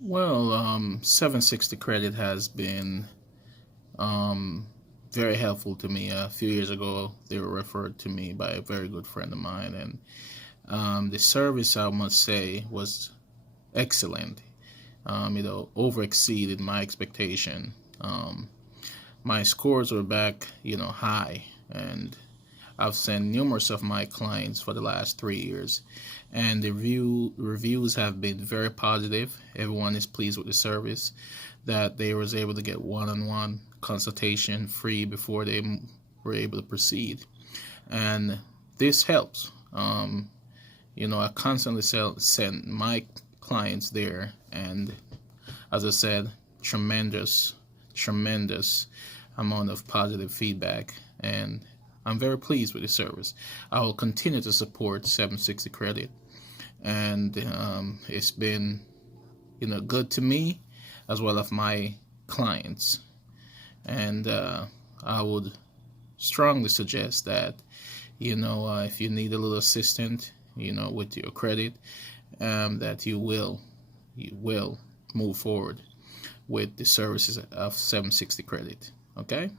Well, 760 credit has been um, very helpful to me. A few years ago, they were referred to me by a very good friend of mine, and the service, I must say, was excellent. Over exceeded my expectation. Um, my scores were back, high, and I've sent numerous of my clients for the last 3 years, and the reviews have been very positive. Everyone is pleased with the service. That they was able to get one-on-one consultation free before they were able to proceed, and this helps. I constantly send my clients there, and as I said, tremendous amount of positive feedback, and I'm very pleased with the service. I will continue to support 760 Credit, and it's been good to me as well as my clients, and I would strongly suggest that if you need a little assistance with your credit, that you will move forward with the services of 760 Credit. Okay.